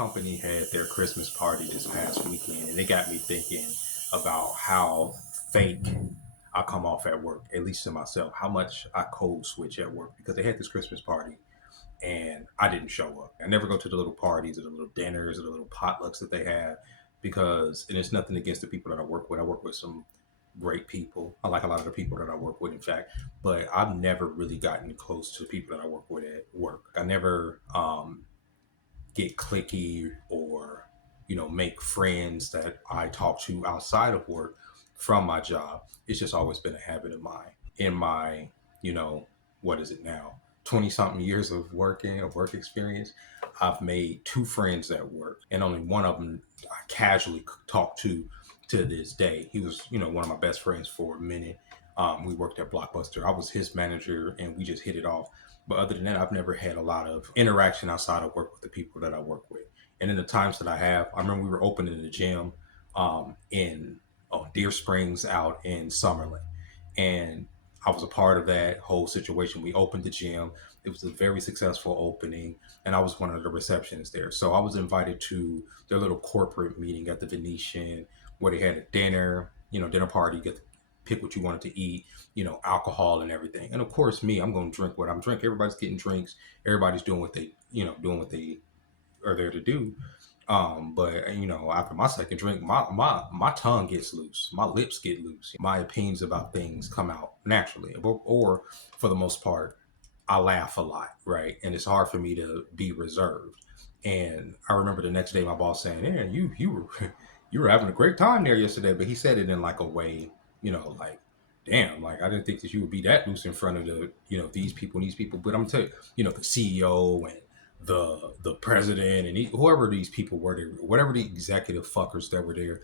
company had their Christmas party this past weekend, and it got me thinking about how fake I come off at work, at least to myself, how much I code switch at work because they had this Christmas party and I didn't show up. I never go to the little parties or the little dinners or the little potlucks that they have because, and it's nothing against the people that I work with. I work with some great people. I like a lot of the people that I work with, in fact, but I've never really gotten close to the people that I work with at work. I never get clicky or make friends that I talk to outside of work from my job. It's just always been a habit of mine. In my, you know, what is it now? 20 something years of work experience, I've made two friends at work, and only one of them I casually talk to this day. He was, one of my best friends for a minute. We worked at Blockbuster. I was his manager, and we just hit it off. But other than that, I've never had a lot of interaction outside of work with the people that I work with. And in the times that I have, I remember we were opening the gym in Deer Springs out in Summerlin. And I was a part of that whole situation. We opened the gym. It was a very successful opening, and I was one of the receptionists there. So I was invited to their little corporate meeting at the Venetian where they had a dinner party, you get to pick what you wanted to eat, alcohol and everything. And of course, me, I'm going to drink what I'm drinking. Everybody's getting drinks. Everybody's doing what they are there to do. But after my second drink, my tongue gets loose, my lips get loose, my opinions about things come out naturally, or for the most part, I laugh a lot, right? And it's hard for me to be reserved. And I remember the next day, my boss saying, "Yeah, you were you were having a great time there yesterday," but he said it in like a way, like, damn, like I didn't think that you would be that loose in front of these people. But I'm telling you, the CEO and the president and whoever these people were there, whatever the executive fuckers that were there,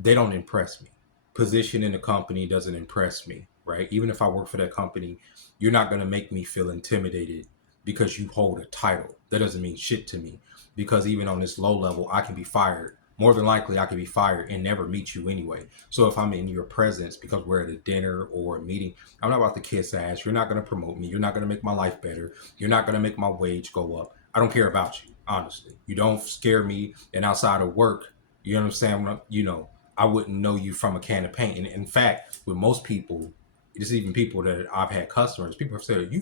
they don't impress me. Position in the company doesn't impress me, right? Even if I work for that company, you're not going to make me feel intimidated because you hold a title. That doesn't mean shit to me, because even on this low level, I can be fired. More than likely, I can be fired and never meet you anyway. So if I'm in your presence because we're at a dinner or a meeting, I'm not about to kiss ass. You're not going to promote me. You're not going to make my life better. You're not going to make my wage go up. I don't care about you, honestly. You don't scare me. And outside of work, you know what I'm saying? I wouldn't know you from a can of paint. And in fact, with most people, it's even people that I've had customers, people have said,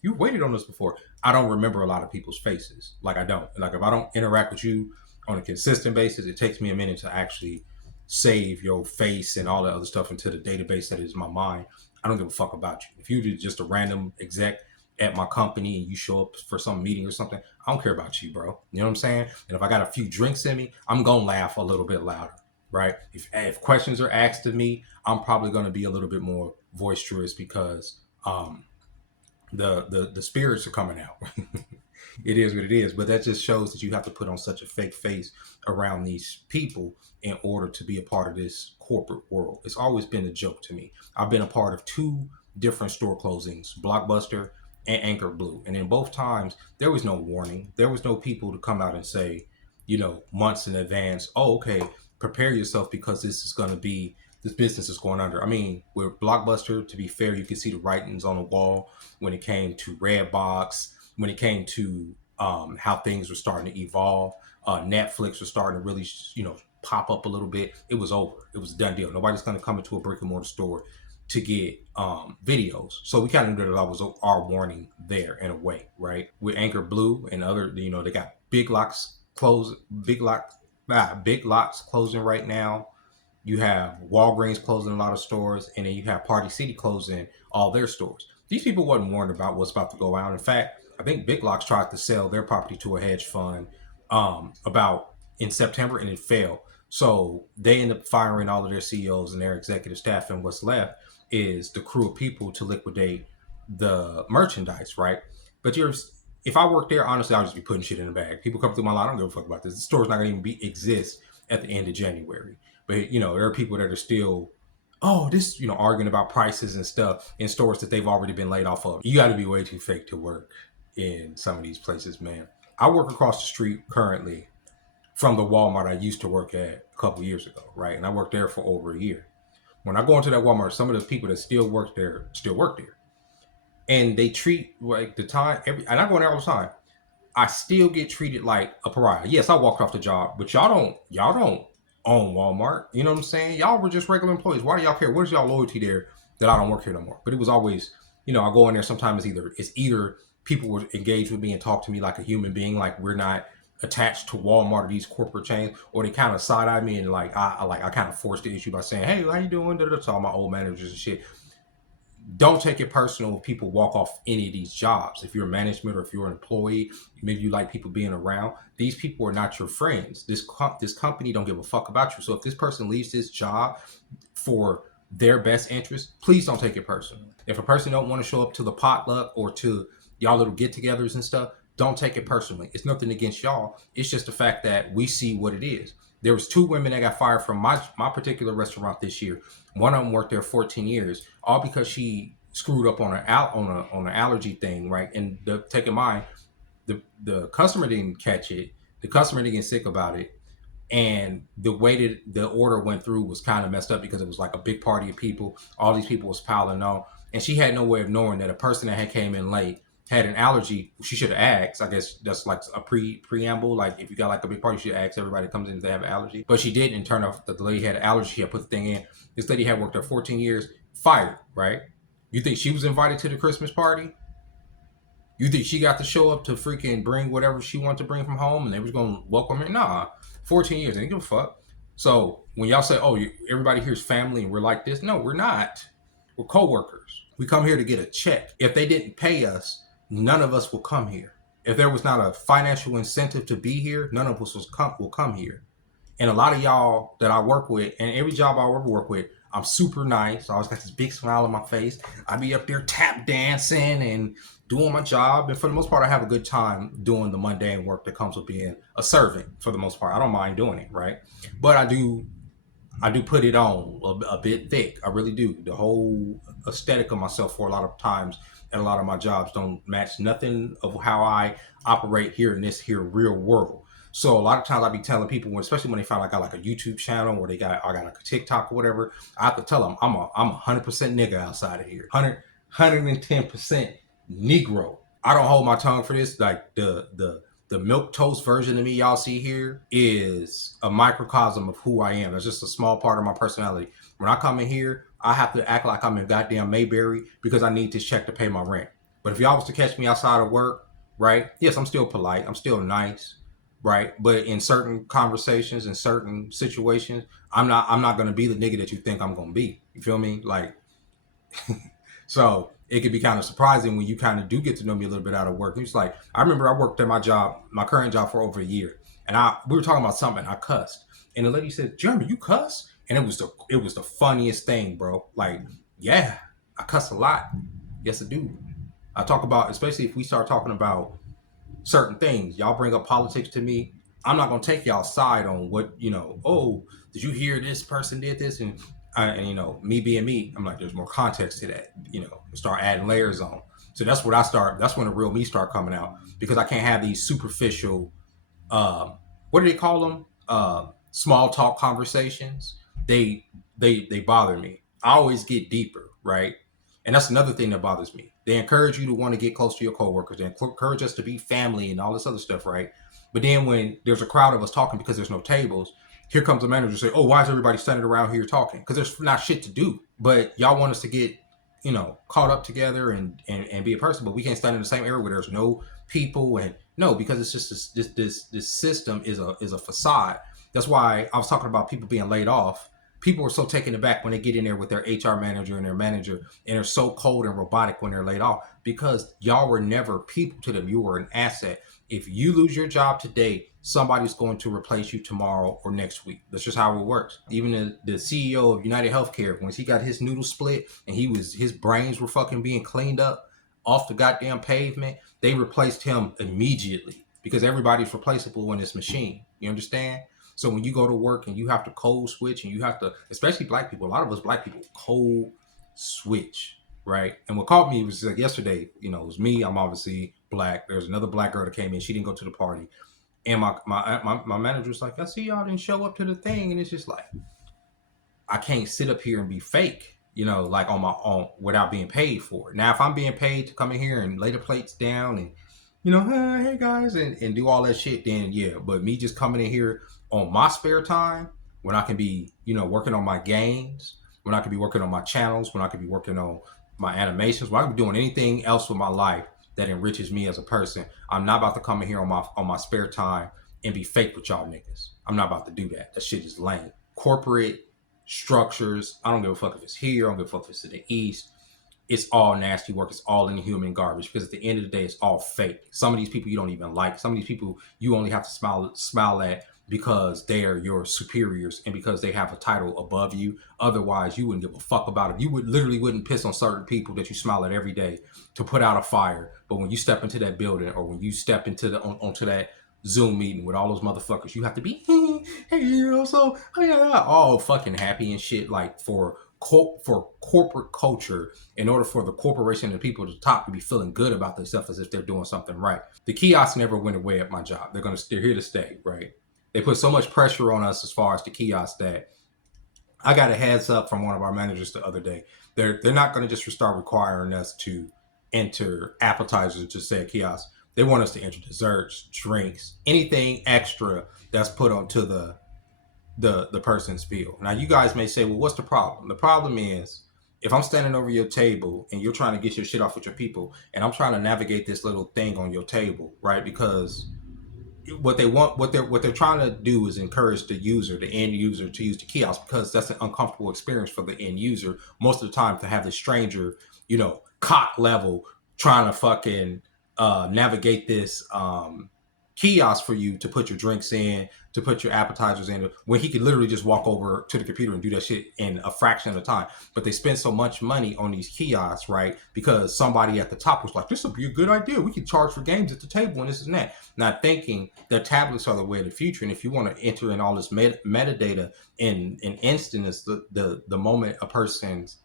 you've waited on us before. I don't remember a lot of people's faces. Like I don't. Like if I don't interact with you on a consistent basis, it takes me a minute to actually save your face and all that other stuff into the database that is my mind. I don't give a fuck about you. If you're just a random exec at my company and you show up for some meeting or something, I don't care about you, bro. You know what I'm saying? And if I got a few drinks in me, I'm gonna laugh a little bit louder, right? If questions are asked of me, I'm probably gonna be a little bit more boisterous because the spirits are coming out. It is what it is, but that just shows that you have to put on such a fake face around these people in order to be a part of this corporate world. It's always been a joke to me. I've been a part of two different store closings, Blockbuster and Anchor Blue, and in both times there was no warning. There was no people to come out and say, months in advance, oh, okay, prepare yourself because this business is going under. I mean, with Blockbuster, to be fair, you could see the writings on the wall when it came to Redbox, when it came to how things were starting to evolve. Netflix was starting to really, pop up a little bit. It was over. It was a done deal. Nobody's going to come into a brick and mortar store to get videos. So we kind of knew that was our warning there in a way, right? With Anchor Blue and other, they got big lots closing right now. You have Walgreens closing a lot of stores, and then you have Party City closing all their stores. These people wasn't warned about what's about to go out. In fact, I think Big Lots tried to sell their property to a hedge fund about in September, and it failed. So they end up firing all of their CEOs and their executive staff, and what's left is the crew of people to liquidate the merchandise, right? But if I work there, honestly, I'll just be putting shit in the bag. People come through my line, I don't give a fuck about this. The store's not going to even exist at the end of January. But, there are people that are still, arguing about prices and stuff in stores that they've already been laid off of. You got to be way too fake to work in some of these places, man. I work across the street currently from the Walmart I used to work at a couple years ago, right? And I worked there for over a year. When I go into that Walmart, some of the people that still work there. And they treat like the time, and I go in there all the time. I still get treated like a pariah. Yes, I walked off the job, but y'all don't own Walmart. You know what I'm saying? Y'all were just regular employees. Why do y'all care? Where's y'all loyalty there that I don't work here no more? But it was always, I go in there sometimes it's either people were engaged with me and talk to me like a human being, like we're not attached to Walmart or these corporate chains, or they kind of side eye me and I kind of forced the issue by saying, "Hey, how you doing?" To all my old managers and shit. Don't take it personal if people walk off any of these jobs. If you're management or if you're an employee, maybe you like people being around. These people are not your friends. This company don't give a fuck about you. So if this person leaves this job for their best interest, please don't take it personal. If a person don't want to show up to the potluck or to y'all little get-togethers and stuff, don't take it personally. It's nothing against y'all. It's just the fact that we see what it is. There was 2 women that got fired from my particular restaurant this year. One of them worked there 14 years, all because she screwed up on an allergy thing, right? And take in mind, the customer didn't catch it. The customer didn't get sick about it, and the way that the order went through was kind of messed up because it was like a big party of people. All these people was piling on, and she had no way of knowing that a person that had came in late had an allergy. She should have asked. I guess that's like a preamble. Like if you got like a big party, you should ask everybody that comes in if they have an allergy. But she didn't. And turn off that the lady had an allergy. She had put the thing in. This lady had worked there 14 years. Fired. Right? You think she was invited to the Christmas party? You think she got to show up to freaking bring whatever she wanted to bring from home and they was going to welcome her? Nah. 14 years. They didn't give a fuck. So when y'all say, oh, everybody here's family and we're like this, no, we're not. We're co-workers. We come here to get a check. If they didn't pay us, none of us will come here. If there was not a financial incentive to be here, none of us will come here. And a lot of y'all that I work with, and every job I ever work with, I'm super nice. I always got this big smile on my face. I be up there tap dancing and doing my job. And for the most part, I have a good time doing the mundane work that comes with being a servant. For the most part, I don't mind doing it, right? But I do put it on a bit thick. I really do. The whole aesthetic of myself for a lot of times and a lot of my jobs don't match nothing of how I operate here in this here real world. So a lot of times I be telling people, especially when they find I got like a YouTube channel or I got like a TikTok or whatever, I have to tell them I'm 100% nigga outside of here. 110% Negro. I don't hold my tongue for this. Like the milk toast version of me y'all see here is a microcosm of who I am. That's just a small part of my personality. When I come in here, I have to act like I'm in goddamn Mayberry because I need this check to pay my rent. But if y'all was to catch me outside of work, right? Yes, I'm still polite. I'm still nice, right? But in certain conversations, in certain situations, I'm not gonna be the nigga that you think I'm gonna be. You feel me? Like so it could be kind of surprising when you kind of do get to know me a little bit out of work. It's like, I remember I worked at my current job for over a year, and we were talking about something, I cussed. And the lady said, "Jeremy, you cuss?" And it was the funniest thing, bro. Like, yeah, I cuss a lot. Yes, I do. I talk about, especially if we start talking about certain things. Y'all bring up politics to me. I'm not gonna take y'all side on what, oh, did you hear this person did this? And me being me, I'm like, there's more context to that, start adding layers on. So that's when the real me start coming out, because I can't have these superficial, what do they call them? Small talk conversations. They bother me. I always get deeper, right? And that's another thing that bothers me. They encourage you to want to get close to your coworkers. They encourage us to be family and all this other stuff, right? But then when there's a crowd of us talking because there's no tables, here comes the manager say, "Oh, why is everybody standing around here talking?" Because there's not shit to do. But y'all want us to get, caught up together and be a person, but we can't stand in the same area where there's no people. And no, because it's just this system is a facade. That's why I was talking about people being laid off. People are so taken aback when they get in there with their HR manager and their manager, and they're so cold and robotic when they're laid off, because y'all were never people to them. You were an asset. If you lose your job today, somebody's going to replace you tomorrow or next week. That's just how it works. Even the CEO of United Healthcare, once he got his noodle split and his brains were fucking being cleaned up off the goddamn pavement, they replaced him immediately, because everybody's replaceable in this machine. You understand? So when you go to work and you have to code switch, and you have to, especially black people, a lot of us black people code switch, right? And what caught me was like yesterday, it was me. I'm obviously black. There's another black girl that came in. She didn't go to the party. And my manager was like, "I see y'all didn't show up to the thing." And it's just like, I can't sit up here and be fake, like on my own without being paid for it. Now, if I'm being paid to come in here and lay the plates down and hey guys, and do all that shit, then yeah. But me just coming in here on my spare time when I can be, working on my games, when I can be working on my channels, when I can be working on my animations, when I can be doing anything else with my life that enriches me as a person. I'm not about to come in here on my spare time and be fake with y'all niggas. I'm not about to do that. That shit is lame. Corporate structures, I don't give a fuck if it's here, I don't give a fuck if it's to the east. It's all nasty work. It's all inhuman garbage because at the end of the day, it's all fake. Some of these people you don't even like. Some of these people you only have to smile at because they are your superiors and because they have a title above you. Otherwise, you wouldn't give a fuck about it. You wouldn't piss on certain people that you smile at every day to put out a fire. But when you step into that building or when you step into onto that Zoom meeting with all those motherfuckers, you have to be hey, so all fucking happy and shit, like for corporate culture, in order for the corporation and the people at the top to be feeling good about themselves as if they're doing something right. The kiosks never went away at my job. They're here to stay, right? They put so much pressure on us as far as the kiosks that I got a heads up from one of our managers the other day. They're not going to just start requiring us to enter appetizers to say kiosk. They want us to enter desserts, drinks, anything extra that's put onto the person's bill. Now you guys may say, well, what's the problem? The problem is if I'm standing over your table and you're trying to get your shit off with your people and I'm trying to navigate this little thing on your table, right? Because what they're trying to do is encourage the end user to use the kiosk because that's an uncomfortable experience for the end user most of the time to have the stranger, cock level trying to fucking navigate this kiosk for you to put your drinks in, to put your appetizers in, when he could literally just walk over to the computer and do that shit in a fraction of the time. But they spend so much money on these kiosks, right? Because somebody at the top was like, this would be a good idea. We could charge for games at the table and this and that. Not thinking that tablets are the way of the future. And if you want to enter in all this metadata in an instant, is the moment a person's,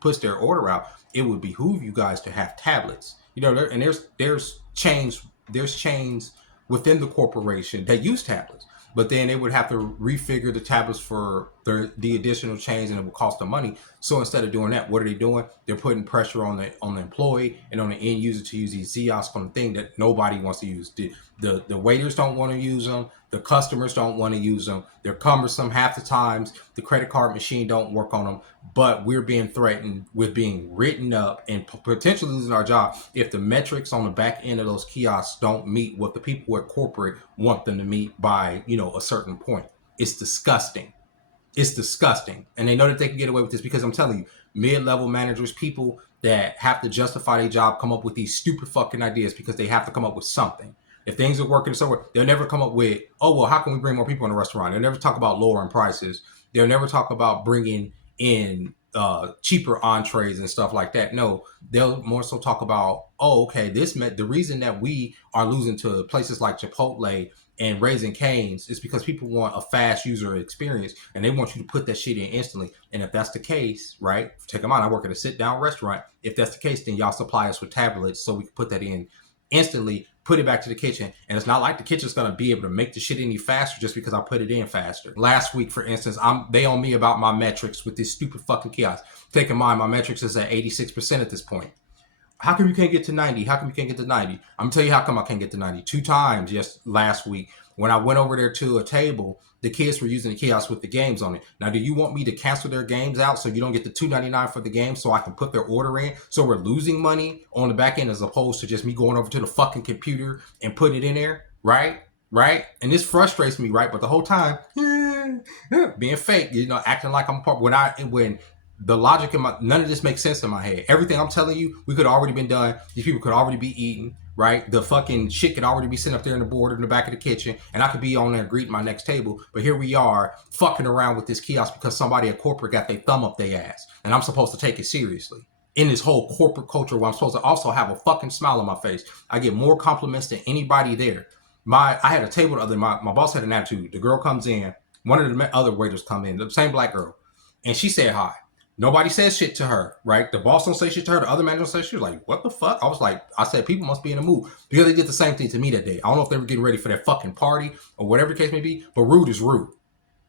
puts their order out, it would behoove you guys to have tablets. And there's chains within the corporation that use tablets, but then they would have to refigure the tablets for the additional chains and it would cost them money. So instead of doing that, what are they doing? They're putting pressure on the employee and on the end user to use these kiosks on the thing that nobody wants to use. The waiters don't want to use them. The customers don't want to use them. They're cumbersome half the times. The credit card machine don't work on them. But we're being threatened with being written up and potentially losing our job if the metrics on the back end of those kiosks don't meet what the people at corporate want them to meet by, a certain point. It's disgusting. It's disgusting. And they know that they can get away with this because I'm telling you, mid-level managers, people that have to justify their job, come up with these stupid fucking ideas because they have to come up with something. If things are working somewhere, they'll never come up with, oh, well, how can we bring more people in the restaurant? They'll never talk about lowering prices. They'll never talk about bringing in cheaper entrees and stuff like that. No, they'll more so talk about, oh, okay, the reason that we are losing to places like Chipotle and Raising Cane's is because people want a fast user experience and they want you to put that shit in instantly. And if that's the case, right, take them out. I work at a sit-down restaurant. If that's the case, then y'all supply us with tablets so we can put that in instantly, put it back to the kitchen. And it's not like the kitchen's going to be able to make the shit any faster just because I put it in faster. Last week, for instance, they on me about my metrics with this stupid fucking kiosk. Take in mind, my metrics is at 86% at this point. How come you can't get to 90? How come you can't get to 90? I'm going to tell you how come I can't get to 90. 2 times just last week when I went over there to a table, the kids were using the kiosk with the games on it. Now, do you want me to cancel their games out so you don't get the $2.99 for the game so I can put their order in? So we're losing money on the back end as opposed to just me going over to the fucking computer and putting it in there, right? Right? And this frustrates me, right? But the whole time, being fake, acting like I'm a part. When the logic in none of this makes sense in my head. Everything I'm telling you, we could already been done. These people could already be eating, right? The fucking shit could already be sitting up there in the board in the back of the kitchen, and I could be on there greeting my next table. But here we are fucking around with this kiosk because somebody at corporate got their thumb up their ass, and I'm supposed to take it seriously. In this whole corporate culture where I'm supposed to also have a fucking smile on my face. I get more compliments than anybody there. I had a table the other day. My boss had an attitude. The girl comes in, one of the other waiters come in, the same black girl, and she said hi. Nobody says shit to her, right? The boss don't say shit to her. The other manager don't say shit. Like, what the fuck? I said, people must be in the mood. Because they did the same thing to me that day. I don't know if they were getting ready for that fucking party or whatever the case may be, but rude is rude.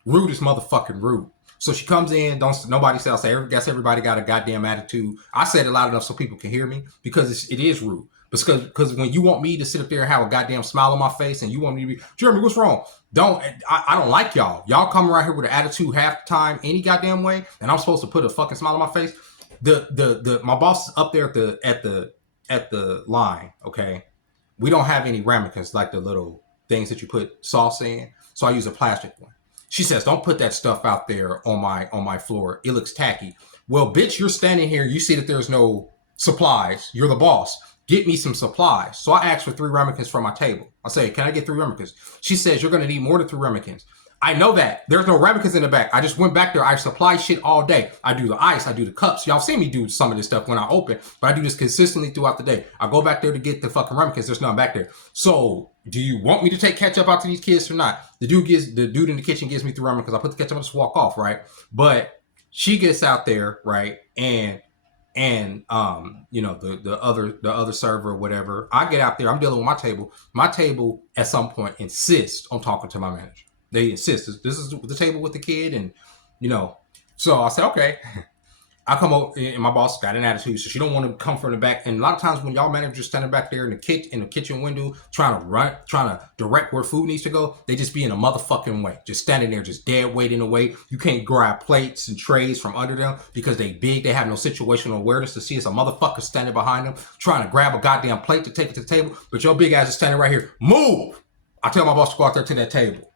Rude is motherfucking rude. So she comes in, nobody says, I guess everybody got a goddamn attitude. I said it loud enough so people can hear me because it is rude. Because when you want me to sit up there and have a goddamn smile on my face, and you want me to be, Jeremy, what's wrong? I don't like y'all. Y'all come around here with an attitude half the time any goddamn way, and I'm supposed to put a fucking smile on my face. My boss is up there at the line. Okay, we don't have any ramekins like the little things that you put sauce in, so I use a plastic one. She says, "Don't put that stuff out there on my floor. It looks tacky." Well, bitch, you're standing here. You see that there's no supplies. You're the boss. Get me some supplies. So I asked for 3 ramekins for my table. I say, "Can I get 3 ramekins?" She says, "You're going to need more than 3 ramekins." I know that. There's no ramekins in the back. I just went back there. I supply shit all day. I do the ice. I do the cups. Y'all see me do some of this stuff when I open, but I do this consistently throughout the day. I go back there to get the fucking ramekins. There's none back there. So do you want me to take ketchup out to these kids or not? The dude in the kitchen gives me 3 ramekins. I put the ketchup. I just walk off, right? But she gets out there, right? And the other server or whatever, I get out there, I'm dealing with my table at some point insists on talking to my manager. They insist this is the table with the kid, and so I say, okay. I come over and my boss got an attitude, so she don't want to come from the back. And a lot of times when y'all managers standing back there in the kitchen window trying to direct where food needs to go, they just be in a motherfucking way, just standing there, just dead weight in the way. You can't grab plates and trays from under them because they big. They have no situational awareness to see it's a motherfucker standing behind them trying to grab a goddamn plate to take it to the table. But your big ass is standing right here. Move! I tell my boss to go out there to that table.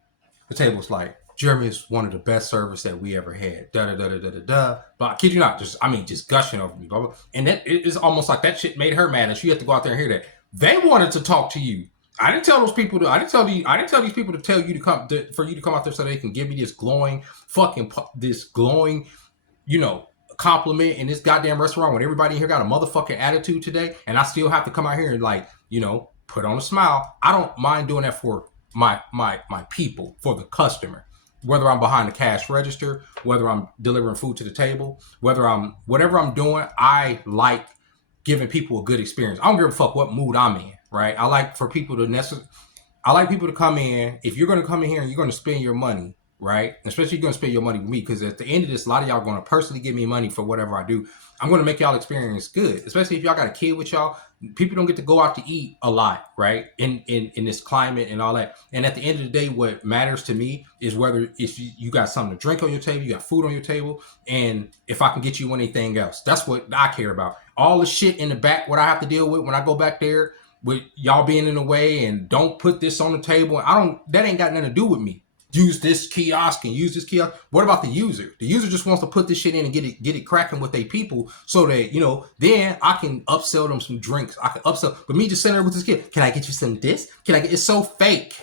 The table's like, "Jeremy is one of the best service that we ever had." Da da da da da da da. But I kid you not, just gushing over me, blah, blah. And that it is almost like that shit made her mad, and she had to go out there and hear that. They wanted to talk to you. I didn't tell those people to. I didn't tell these people to tell you to come for you to come out there so they can give me this glowing compliment in this goddamn restaurant when everybody here got a motherfucking attitude today, and I still have to come out here and put on a smile. I don't mind doing that for my people, for the customer. Whether I'm behind the cash register, whether I'm delivering food to the table, whatever I'm doing, I like giving people a good experience. I don't give a fuck what mood I'm in, right? I like people to come in. If you're going to come in here and you're going to spend your money, right? Especially if you're going to spend your money with me, because at the end of this, a lot of y'all are going to personally give me money for whatever I do. I'm going to make y'all experience good, especially if y'all got a kid with y'all. People don't get to go out to eat a lot, right? In this climate and all that. And at the end of the day, what matters to me is whether if you got something to drink on your table, you got food on your table, and if I can get you anything else. That's what I care about. All the shit in the back, what I have to deal with when I go back there with y'all being in the way and don't put this on the table. That ain't got nothing to do with me. Use this kiosk and use this kiosk. What about the user? The user just wants to put this shit in and get it cracking with their people so that, then I can upsell them some drinks. I can upsell. But me just sitting there with this kid, can I get you some this? It's so fake.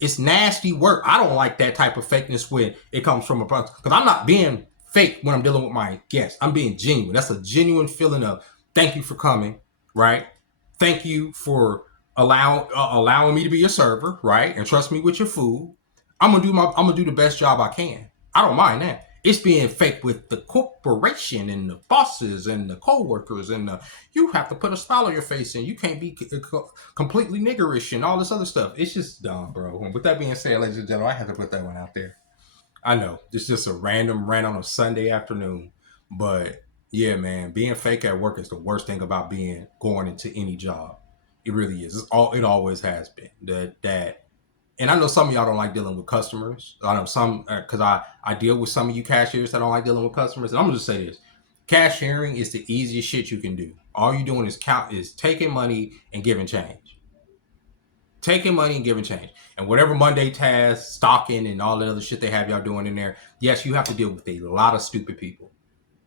It's nasty work. I don't like that type of fakeness when it comes from a product. Because I'm not being fake when I'm dealing with my guests. I'm being genuine. That's a genuine feeling of thank you for coming, right? Thank you for allowing me to be your server, right? And trust me with your food. I'm gonna do the best job I can. I don't mind that. It's being fake with the corporation and the bosses and the co-workers and you have to put a smile on your face and you can't be completely niggerish and all this other stuff. It's just dumb, bro. And with that being said, ladies and gentlemen, I have to put that one out there. I know it's just a random rant on a Sunday afternoon, but yeah, man, being fake at work is the worst thing about going into any job. It really is. It always has been that. And I know some of y'all don't like dealing with customers. I know some, because I deal with some of you cashiers that don't like dealing with customers. And I'm going to just say this. Cashiering is the easiest shit you can do. All you're doing is taking money and giving change. Taking money and giving change. And whatever Monday tasks, stocking, and all that other shit they have y'all doing in there, yes, you have to deal with a lot of stupid people.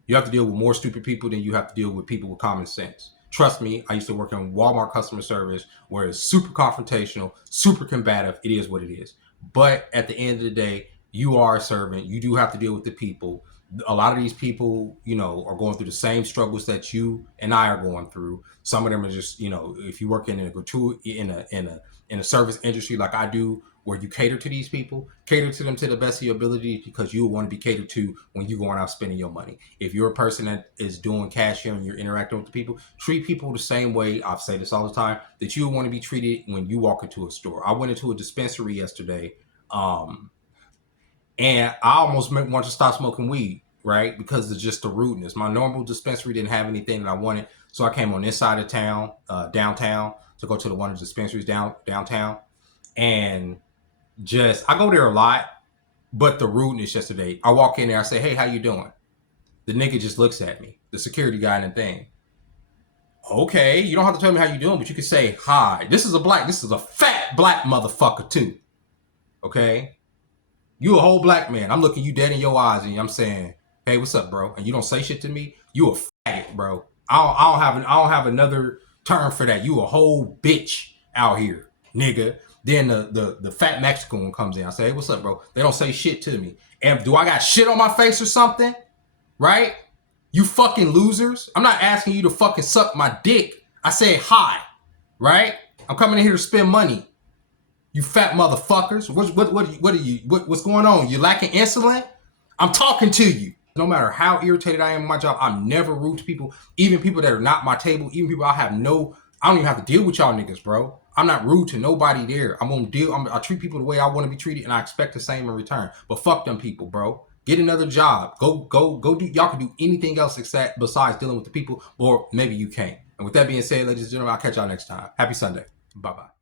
You have to deal with more stupid people than you have to deal with people with common sense. Trust me, I used to work in Walmart customer service where it's super confrontational, super combative. It is what it is. But at the end of the day, you are a servant. You do have to deal with the people. A lot of these people, are going through the same struggles that you and I are going through. Some of them are just, if you work in a service industry like I do, where you cater to these people, cater to them to the best of your ability because you want to be catered to when you're going out spending your money. If you're a person that is doing cashier and you're interacting with the people, treat people the same way, I've said this all the time, that you want to be treated when you walk into a store. I went into a dispensary yesterday, and I almost wanted to stop smoking weed, right? Because of just the rudeness. My normal dispensary didn't have anything that I wanted. So I came on this side of town, downtown, to go to one of the dispensaries downtown. And I go there a lot, but the rudeness yesterday, I walk in there, I say, hey, how you doing? The nigga just looks at me, the security guy and the thing. Okay, you don't have to tell me how you doing, but you can say hi. This is a fat black motherfucker too. Okay? You a whole black man. I'm looking you dead in your eyes and I'm saying, hey, what's up, bro? And you don't say shit to me, you a faggot, bro. I don't have another term for that. You a whole bitch out here, nigga. Then the fat Mexican one comes in. I say, hey, what's up, bro? They don't say shit to me. And do I got shit on my face or something? Right? You fucking losers. I'm not asking you to fucking suck my dick. I said hi, right? I'm coming in here to spend money. You fat motherfuckers. What's going on? You lacking insulin? I'm talking to you. No matter how irritated I am in my job, I'm never rude to people, even people that are not my table, even people I don't even have to deal with y'all niggas, bro. I'm not rude to nobody there. I treat people the way I want to be treated, and I expect the same in return. But fuck them people, bro. Get another job. Go do. Y'all can do anything else besides dealing with the people, or maybe you can't. And with that being said, ladies and gentlemen, I'll catch y'all next time. Happy Sunday. Bye-bye.